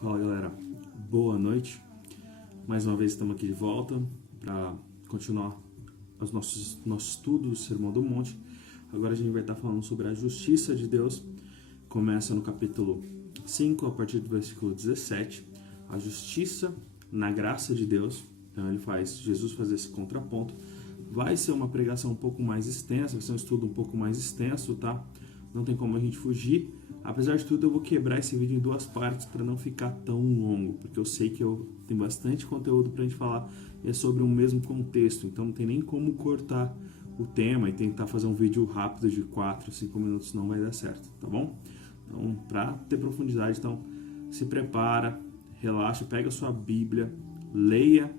Fala galera, boa noite. Mais uma vez estamos aqui de volta para continuar os nossos estudos do Sermão do Monte. Agora a gente vai estar falando sobre a justiça de Deus. Começa no capítulo 5, a partir do versículo 17. A justiça na graça de Deus. Então Jesus faz esse contraponto. Vai ser uma pregação um pouco mais extensa, vai ser um estudo um pouco mais extenso, tá? Não tem como a gente fugir. Apesar de tudo, eu vou quebrar esse vídeo em duas partes para não ficar tão longo, porque eu sei que eu tenho bastante conteúdo para a gente falar e é sobre o mesmo contexto, então não tem nem como cortar o tema e tentar fazer um vídeo rápido de 4, 5 minutos, não vai dar certo, tá bom? Então, para ter profundidade, então se prepara, relaxa, pega a sua Bíblia, leia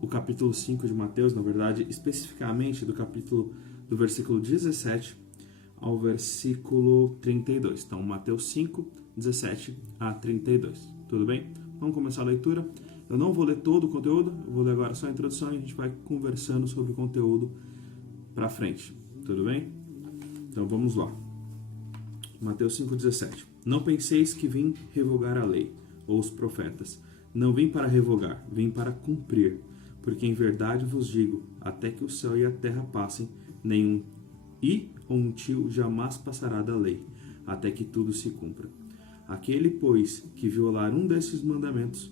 o capítulo 5 de Mateus, na verdade, especificamente do versículo 17 ao versículo 32. Então, Mateus 5, 17 a 32. Tudo bem? Vamos começar a leitura. Eu não vou ler todo o conteúdo, eu vou ler agora só a introdução e a gente vai conversando sobre o conteúdo para frente. Tudo bem? Então, vamos lá. Mateus 5, 17. Não penseis que vim revogar a lei ou os profetas. Não vim para revogar, vim para cumprir. Porque em verdade vos digo, até que o céu e a terra passem, nenhum ou um tio jamais passará da lei, até que tudo se cumpra. Aquele, pois, que violar um desses mandamentos,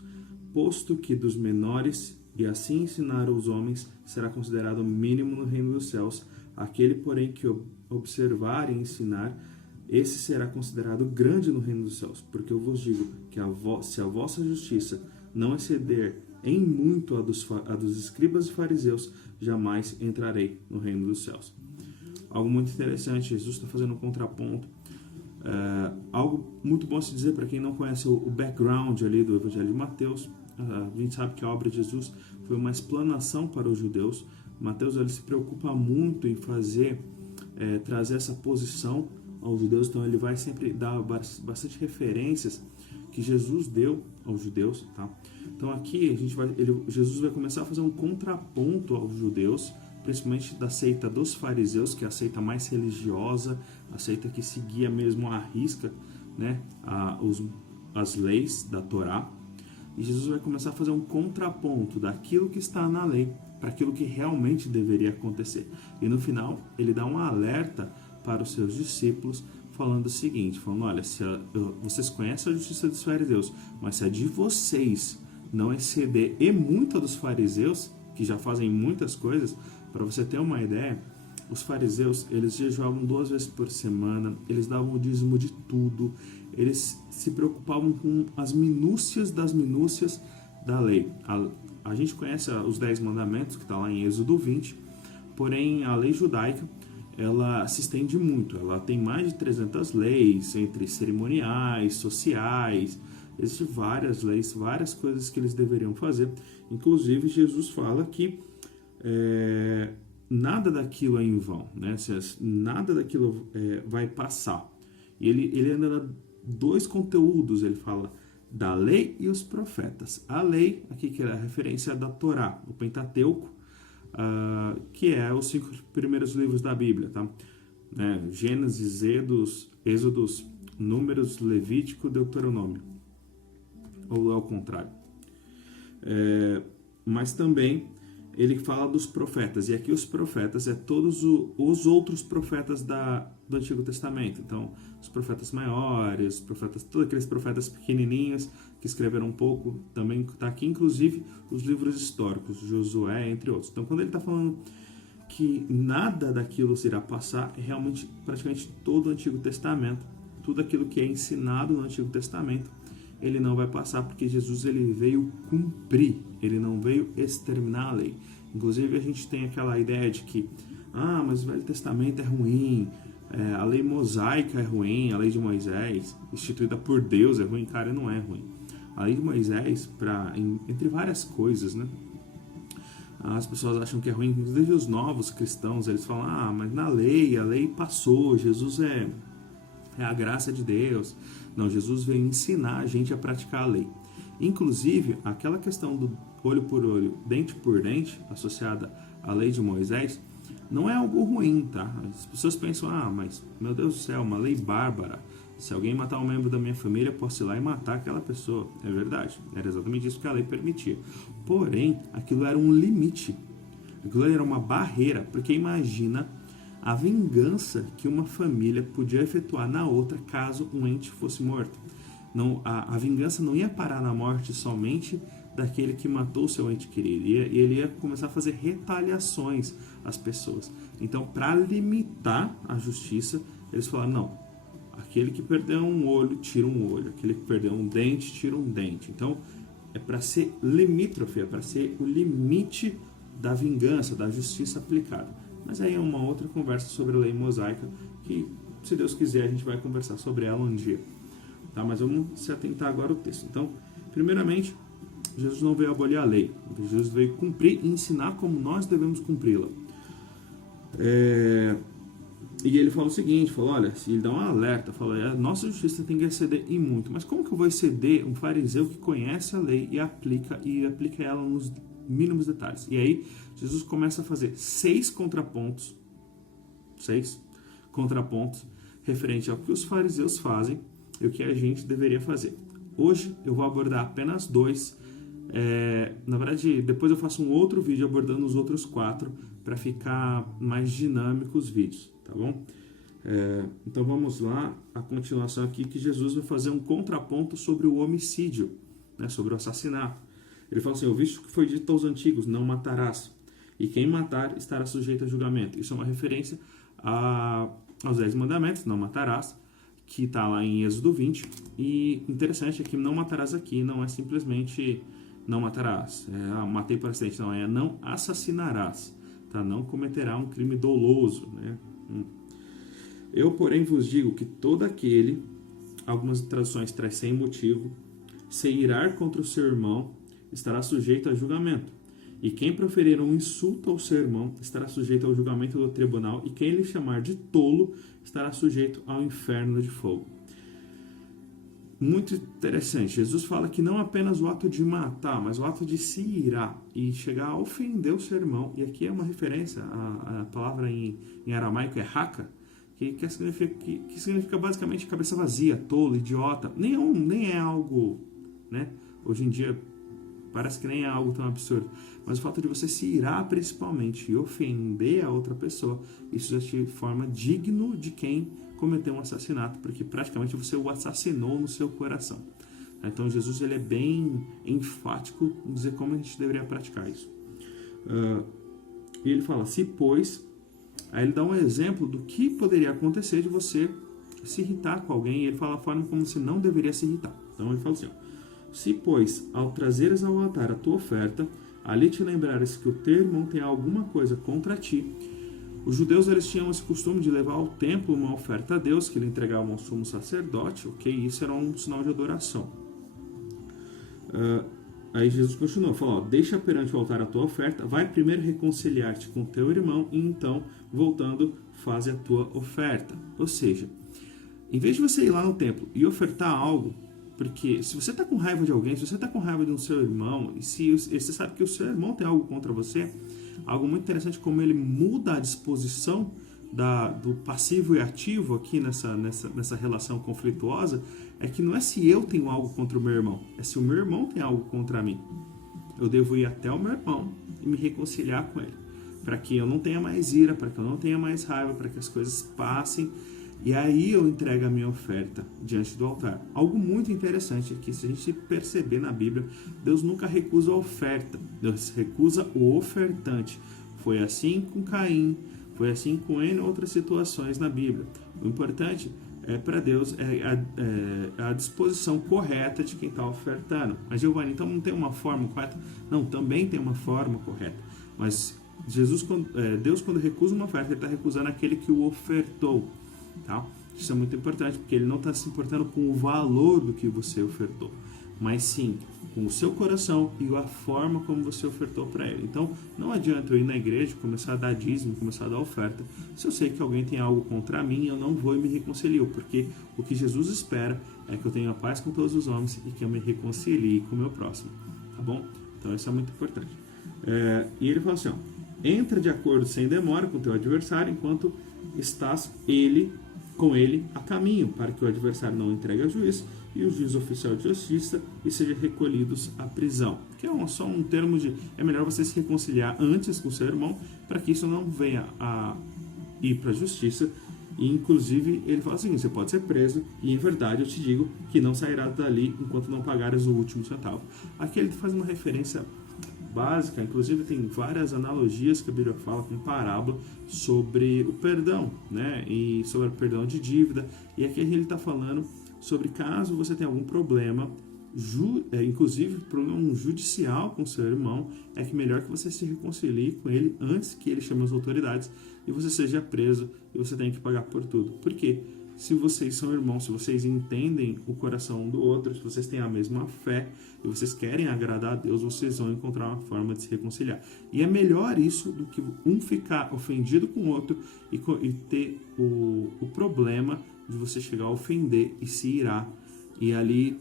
posto que dos menores, e assim ensinar aos homens, será considerado mínimo no reino dos céus. Aquele, porém, que observar e ensinar, esse será considerado grande no reino dos céus. Porque eu vos digo que se a vossa justiça não exceder em muito a dos escribas e fariseus, jamais entrarei no reino dos céus. Algo muito interessante, Jesus está fazendo um contraponto. Algo muito bom a se dizer para quem não conhece o background ali do Evangelho de Mateus. A gente sabe que a obra de Jesus foi uma explanação para os judeus. Mateus ele se preocupa muito em trazer essa posição aos judeus, então ele vai sempre dar bastante referências que Jesus deu aos judeus, tá? Então aqui Jesus vai começar a fazer um contraponto aos judeus, principalmente da seita dos fariseus, que é a seita mais religiosa, a seita que seguia mesmo à risca, né, as leis da Torá. E Jesus vai começar a fazer um contraponto daquilo que está na lei para aquilo que realmente deveria acontecer. E no final, ele dá um alerta para os seus discípulos, falando o seguinte, olha, vocês conhecem a justiça dos fariseus, mas se a de vocês não exceder e muito a dos fariseus, que já fazem muitas coisas, para você ter uma ideia, os fariseus, eles jejuavam 2 vezes por semana, eles davam o dízimo de tudo, eles se preocupavam com as minúcias das minúcias da lei. A gente conhece os 10 mandamentos, que está lá em Êxodo 20, porém a lei judaica, ela se estende muito, ela tem mais de 300 leis, entre cerimoniais, sociais, existem várias leis, várias coisas que eles deveriam fazer. Inclusive, Jesus fala que nada daquilo é em vão, né? Nada daquilo vai passar. E ele ainda dá 2 conteúdos, ele fala da lei e os profetas. A lei, aqui que é a referência da Torá, o Pentateuco, que é os 5 primeiros livros da Bíblia, tá? Gênesis, Êxodos, Números, Levítico, Deuteronômio. Ou ao contrário. Mas também ele fala dos profetas, e aqui os profetas todos os outros profetas do Antigo Testamento. Então, os profetas maiores, todos aqueles profetas pequenininhos que escreveram um pouco, também está aqui, inclusive os livros históricos, Josué, entre outros. Então, quando ele está falando que nada daquilo irá passar, é realmente praticamente todo o Antigo Testamento, tudo aquilo que é ensinado no Antigo Testamento, ele não vai passar, porque Jesus ele veio cumprir, ele não veio exterminar a lei. Inclusive a gente tem aquela ideia de que mas o Velho Testamento é ruim, a lei mosaica é ruim, a lei de Moisés, instituída por Deus, é ruim. Cara, não é ruim. A lei de Moisés, entre várias coisas, né? As pessoas acham que é ruim, inclusive os novos cristãos, eles falam, mas na lei, a lei passou, Jesus é a graça de Deus. Não, Jesus veio ensinar a gente a praticar a lei. Inclusive, aquela questão do olho por olho, dente por dente, associada à lei de Moisés, não é algo ruim, tá? As pessoas pensam, mas, meu Deus do céu, uma lei bárbara, Se alguém matar um membro da minha família, eu posso ir lá e matar aquela pessoa. É verdade. Era exatamente isso que a lei permitia. Porém, aquilo era um limite. Aquilo era uma barreira. Porque imagina a vingança que uma família podia efetuar na outra caso um ente fosse morto. Não, a vingança não ia parar na morte somente daquele que matou o seu ente querido. E ele ia começar a fazer retaliações às pessoas. Então, para limitar a justiça, eles falaram, não, aquele que perdeu um olho, tira um olho. Aquele que perdeu um dente, tira um dente. Então, é para ser limítrofe, é para ser o limite da vingança, da justiça aplicada. Mas aí é uma outra conversa sobre a lei mosaica, que, se Deus quiser, a gente vai conversar sobre ela um dia. Tá? Mas vamos se atentar agora ao texto. Então, primeiramente, Jesus não veio abolir a lei. Jesus veio cumprir e ensinar como nós devemos cumpri-la. E ele fala o seguinte, olha, ele dá um alerta, fala, a nossa justiça tem que exceder em muito. Mas como que eu vou exceder um fariseu que conhece a lei e aplica ela nos mínimos detalhes? E aí, Jesus começa a fazer 6 contrapontos referente ao que os fariseus fazem e o que a gente deveria fazer. Hoje eu vou abordar apenas 2. Na verdade, depois eu faço um outro vídeo abordando os outros 4 para ficar mais dinâmico os vídeos, tá bom? Então vamos lá, a continuação aqui, que Jesus vai fazer um contraponto sobre o homicídio, né, sobre o assassinato. Ele fala assim, visto que foi dito aos antigos, não matarás, e quem matar estará sujeito a julgamento. Isso é uma referência aos 10 mandamentos, não matarás, que está lá em Êxodo 20, e interessante é que não matarás aqui não é simplesmente não matarás, matei por acidente, não, é não assassinarás, tá? Não cometerá um crime doloso, né? Eu, porém, vos digo que todo aquele, algumas traduções traz sem motivo, se irar contra o seu irmão, estará sujeito a julgamento. E quem proferir um insulto ao seu irmão estará sujeito ao julgamento do tribunal, e quem lhe chamar de tolo estará sujeito ao inferno de fogo. Muito interessante. Jesus fala que não apenas o ato de matar, mas o ato de se irar e chegar a ofender o seu irmão. E aqui é uma referência, a palavra em aramaico é haka, que significa basicamente cabeça vazia, tolo, idiota. Nem é algo, né? Hoje em dia parece que nem é algo tão absurdo. Mas o fato de você se irar principalmente e ofender a outra pessoa, isso já te forma digno de quem cometeu um assassinato, porque praticamente você o assassinou no seu coração. Então Jesus ele é bem enfático em dizer como a gente deveria praticar isso. E ele fala, se pois, aí ele dá um exemplo do que poderia acontecer de você se irritar com alguém, e ele fala a forma como você não deveria se irritar. Então ele fala assim, se pois, ao trazeres ao altar a tua oferta, ali te lembrares que o teu irmão tem alguma coisa contra ti. Os judeus eles tinham esse costume de levar ao templo uma oferta a Deus, que ele entregava ao sumo sacerdote, ok? Isso era um sinal de adoração. Aí Jesus continuou, falou, deixa perante o altar a tua oferta, vai primeiro reconciliar-te com teu irmão, e então, voltando, faze a tua oferta. Ou seja, em vez de você ir lá no templo e ofertar algo, porque se você está com raiva de alguém, se você está com raiva de um seu irmão, e se você sabe que o seu irmão tem algo contra você, algo muito interessante como ele muda a disposição do passivo e ativo aqui nessa relação conflituosa, é que não é se eu tenho algo contra o meu irmão, é se o meu irmão tem algo contra mim. Eu devo ir até o meu irmão e me reconciliar com ele, para que eu não tenha mais ira, para que eu não tenha mais raiva, para que as coisas passem. E aí eu entrego a minha oferta diante do altar. Algo muito interessante é que, se a gente perceber na Bíblia, Deus nunca recusa a oferta, Deus recusa o ofertante. Foi assim com Caim, foi assim com N outras situações na Bíblia. O importante para Deus é a disposição correta de quem está ofertando. Mas, Giovanni, então não tem uma forma correta? Não, também tem uma forma correta. Mas Deus, quando recusa uma oferta, ele está recusando aquele que o ofertou. Tá? Isso é muito importante, porque ele não está se importando com o valor do que você ofertou, mas sim com o seu coração e a forma como você ofertou para ele. Então não adianta eu ir na igreja, começar a dar dízimo, começar a dar oferta, se eu sei que alguém tem algo contra mim, eu não vou e me reconcilio, porque o que Jesus espera é que eu tenha paz com todos os homens e que eu me reconcilie com o meu próximo, tá bom? Então isso é muito importante. E ele fala assim, entra de acordo sem demora com o teu adversário enquanto estás com ele a caminho, para que o adversário não entregue ao juiz e o juiz oficial de justiça e sejam recolhidos à prisão. Que é só um termo de... É melhor você se reconciliar antes com o seu irmão, para que isso não venha a ir para a justiça. E inclusive ele fala assim, você pode ser preso e em verdade eu te digo que não sairás dali enquanto não pagares o último centavo. Aqui ele faz uma referência básica, inclusive tem várias analogias que a Bíblia fala com parábola sobre o perdão, né? E sobre o perdão de dívida. E aqui ele está falando sobre caso você tenha algum problema, inclusive problema judicial com seu irmão, é que melhor que você se reconcilie com ele antes que ele chame as autoridades e você seja preso e você tenha que pagar por tudo. Por quê? Se vocês são irmãos, se vocês entendem o coração um do outro, se vocês têm a mesma fé e vocês querem agradar a Deus, vocês vão encontrar uma forma de se reconciliar. E é melhor isso do que um ficar ofendido com o outro e ter o problema de você chegar a ofender e se irar. E ali,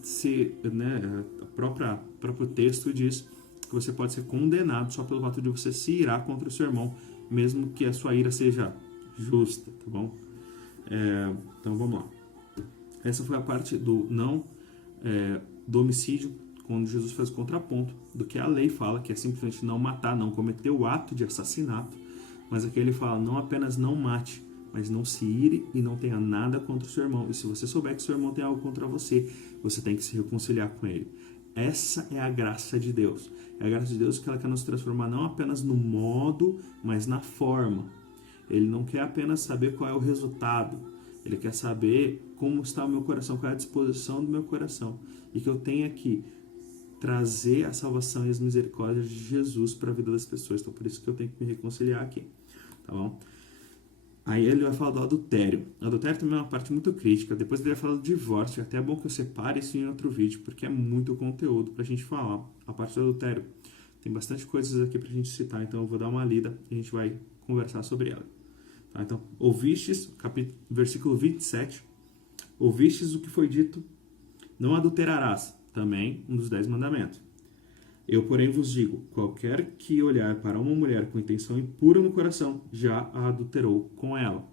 né, o próprio texto diz que você pode ser condenado só pelo fato de você se irar contra o seu irmão, mesmo que a sua ira seja justa, tá bom? Então vamos lá. Essa foi a parte do do homicídio, quando Jesus faz o contraponto do que a lei fala, que é simplesmente não matar, não cometer o ato de assassinato. Mas aqui ele fala, não apenas não mate, mas não se ire e não tenha nada contra o seu irmão. E se você souber que seu irmão tem algo contra você, você tem que se reconciliar com ele. Essa é a graça de Deus. É a graça de Deus que ela quer nos transformar não apenas no modo, mas na forma. Ele não quer apenas saber qual é o resultado. Ele quer saber como está o meu coração, qual é a disposição do meu coração. E que eu tenha que trazer a salvação e as misericórdias de Jesus para a vida das pessoas. Então, por isso que eu tenho que me reconciliar aqui. Tá bom? Aí ele vai falar do adultério. O adultério também é uma parte muito crítica. Depois ele vai falar do divórcio. Até é bom que eu separe isso em outro vídeo, porque é muito conteúdo pra gente falar. A parte do adultério. Tem bastante coisas aqui pra gente citar, então eu vou dar uma lida e a gente vai conversar sobre ela. Tá? Então, ouvistes, versículo 27. Ouvistes o que foi dito, não adulterarás. Também um dos 10 mandamentos. Eu, porém, vos digo, qualquer que olhar para uma mulher com intenção impura no coração, já a adulterou com ela.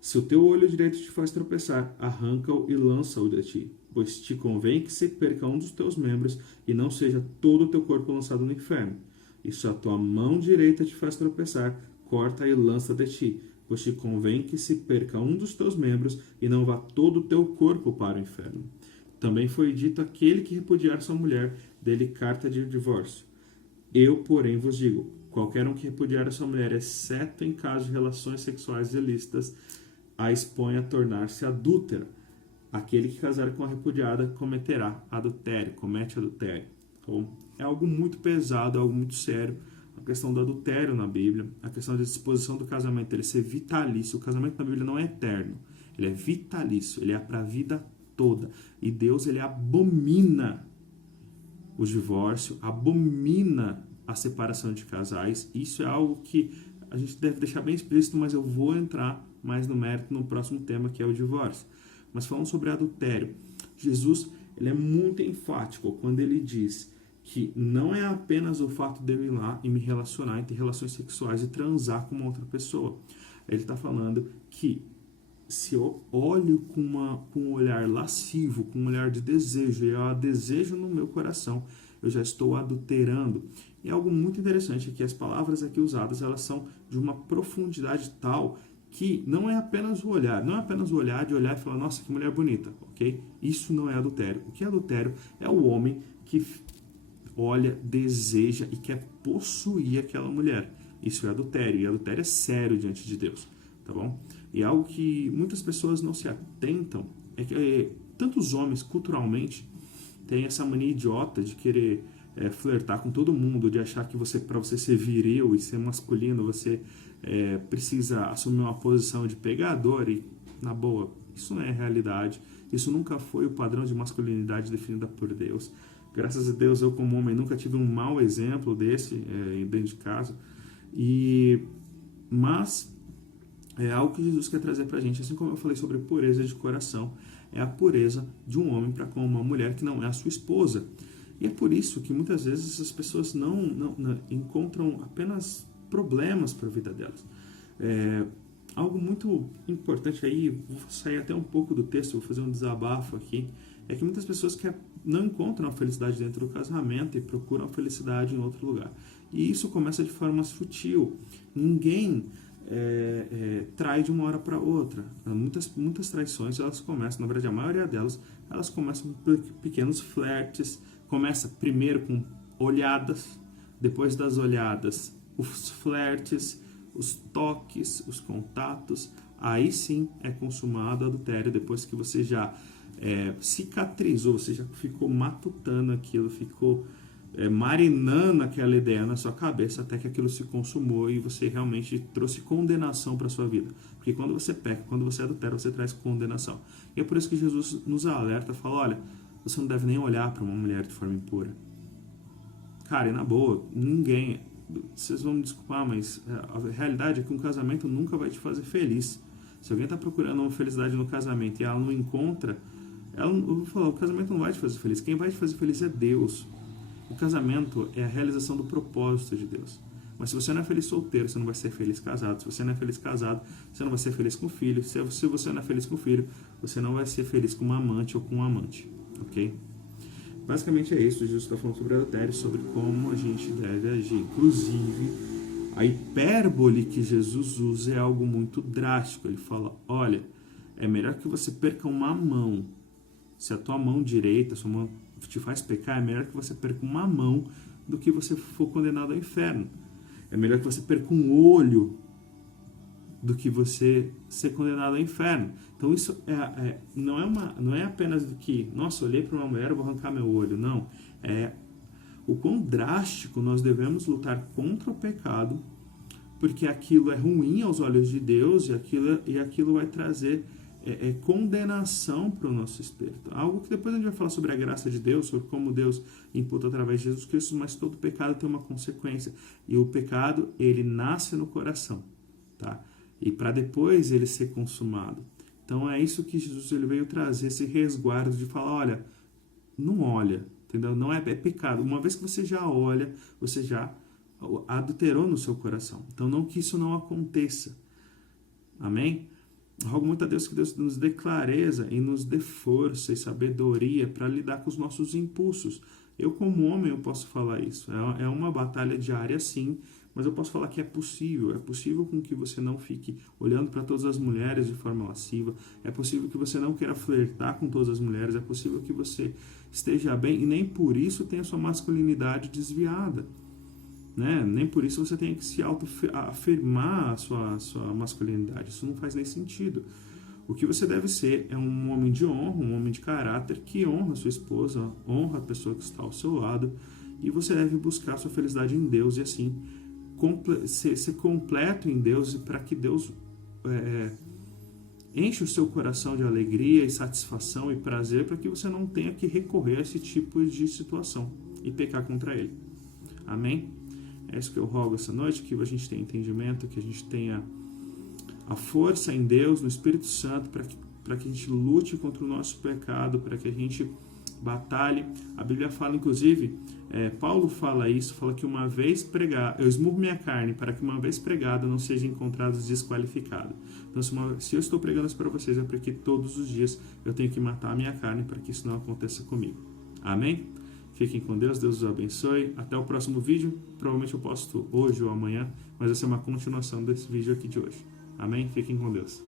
Se o teu olho direito te faz tropeçar, arranca-o e lança-o de ti, pois te convém que se perca um dos teus membros e não seja todo o teu corpo lançado no inferno. E se a tua mão direita te faz tropeçar, corta e lança de ti, pois te convém que se perca um dos teus membros e não vá todo o teu corpo para o inferno. Também foi dito aquele que repudiar sua mulher, dele carta de divórcio. Eu, porém, vos digo, qualquer um que repudiar a sua mulher, exceto em caso de relações sexuais ilícitas, a expõe a tornar-se adúltera. Aquele que casar com a repudiada cometerá adultério, comete adultério. Então, é algo muito pesado, algo muito sério. A questão do adultério na Bíblia, a questão da disposição do casamento, ele ser vitalício. O casamento na Bíblia não é eterno, ele é vitalício, ele é para a vida toda. E Deus, ele abomina o divórcio, abomina a separação de casais. Isso é algo que a gente deve deixar bem explícito, mas eu vou entrar mais no mérito no próximo tema, que é o divórcio. Mas falando sobre adultério, Jesus, ele é muito enfático quando ele diz que não é apenas o fato de eu ir lá e me relacionar e ter relações sexuais e transar com uma outra pessoa. Ele está falando que se eu olho com um olhar lascivo, com um olhar de desejo, e eu a desejo no meu coração, eu já estou adulterando. E algo muito interessante é que as palavras aqui usadas, elas são de uma profundidade tal que não é apenas o olhar, não é apenas o olhar de olhar e falar, nossa, que mulher bonita, ok? Isso não é adultério. O que é adultério é o homem que olha, deseja e quer possuir aquela mulher. Isso é adultério, e adultério é sério diante de Deus, tá bom? E algo que muitas pessoas não se atentam é que tantos homens, culturalmente, têm essa mania idiota de querer flertar com todo mundo, de achar que para você ser viril e ser masculino, você precisa assumir uma posição de pegador e, na boa, isso não é realidade. Isso nunca foi o padrão de masculinidade definida por Deus. Graças a Deus, eu como homem nunca tive um mau exemplo desse dentro de casa. Mas é algo que Jesus quer trazer pra gente, assim como eu falei sobre pureza de coração, é a pureza de um homem para com uma mulher que não é a sua esposa. E é por isso que muitas vezes as pessoas não encontram apenas problemas para a vida delas. algo muito importante aí, vou sair até um pouco do texto, vou fazer um desabafo aqui, é que muitas pessoas não encontram a felicidade dentro do casamento e procuram a felicidade em outro lugar. E isso começa de forma sutil. Ninguém trai de uma hora para outra. Muitas traições, elas começam, na verdade a maioria delas, elas começam por pequenos flertes. Começa primeiro com olhadas, depois das olhadas, os flertes, os toques, os contatos. Aí sim é consumado o adultério, depois que você já cicatrizou, você já ficou matutando aquilo, ficou marinando aquela ideia na sua cabeça até que aquilo se consumou e você realmente trouxe condenação para a sua vida. Porque quando você peca, quando você adultera, você traz condenação. E é por isso que Jesus nos alerta, fala, olha, você não deve nem olhar para uma mulher de forma impura. Cara, e na boa, ninguém, vocês vão me desculpar, mas a realidade é que um casamento nunca vai te fazer feliz. Se alguém está procurando uma felicidade no casamento e ela não encontra, eu vou falar, o casamento não vai te fazer feliz. Quem vai te fazer feliz é Deus. O casamento é a realização do propósito de Deus. Mas se você não é feliz solteiro, você não vai ser feliz casado. Se você não é feliz casado, você não vai ser feliz com filho. Se você não é feliz com filho, você não vai ser feliz com uma amante ou com um amante. Ok? Basicamente é isso. Jesus está falando sobre adultério, sobre como a gente deve agir. Inclusive, a hipérbole que Jesus usa é algo muito drástico. Ele fala, olha, é melhor que você perca uma mão. Se a tua mão direita, a sua mão te faz pecar, é melhor que você perca uma mão do que você for condenado ao inferno. É melhor que você perca um olho do que você ser condenado ao inferno. Então isso não é apenas do que, nossa, olhei para uma mulher, eu vou arrancar meu olho. Não. É o quão drástico nós devemos lutar contra o pecado, porque aquilo é ruim aos olhos de Deus e aquilo vai trazer condenação para o nosso espírito. Algo que depois a gente vai falar sobre a graça de Deus, sobre como Deus imputa através de Jesus Cristo, mas todo pecado tem uma consequência. E o pecado, ele nasce no coração, tá? E para depois ele ser consumado. Então é isso que Jesus ele veio trazer, esse resguardo de falar, olha, não olha, entendeu? Não é pecado. Uma vez que você já olha, você já adulterou no seu coração. Então não que isso não aconteça. Amém? Rogo muito a Deus que Deus nos dê clareza e nos dê força e sabedoria para lidar com os nossos impulsos. Eu, como homem, eu posso falar isso. É uma batalha diária, sim, mas eu posso falar que é possível. É possível com que você não fique olhando para todas as mulheres de forma lasciva. É possível que você não queira flertar com todas as mulheres. É possível que você esteja bem e nem por isso tenha sua masculinidade desviada. Né? Nem por isso você tem que se afirmar a sua masculinidade. Isso não faz nem sentido. O que você deve ser é um homem de honra, um homem de caráter que honra a sua esposa, honra a pessoa que está ao seu lado, e você deve buscar a sua felicidade em Deus e assim ser completo em Deus, para que Deus enche o seu coração de alegria e satisfação e prazer, para que você não tenha que recorrer a esse tipo de situação e pecar contra Ele. Amém? É isso que eu rogo essa noite, que a gente tenha entendimento, que a gente tenha a força em Deus, no Espírito Santo, para que a gente lute contra o nosso pecado, para que a gente batalhe. A Bíblia fala, inclusive, Paulo fala isso, fala que uma vez pregado, eu esmurro minha carne para que uma vez pregado não seja encontrado desqualificado. Então, se eu estou pregando isso para vocês, é porque todos os dias eu tenho que matar a minha carne para que isso não aconteça comigo. Amém? Fiquem com Deus, Deus os abençoe. Até o próximo vídeo. Provavelmente eu posto hoje ou amanhã, mas vai ser uma continuação desse vídeo aqui de hoje. Amém? Fiquem com Deus.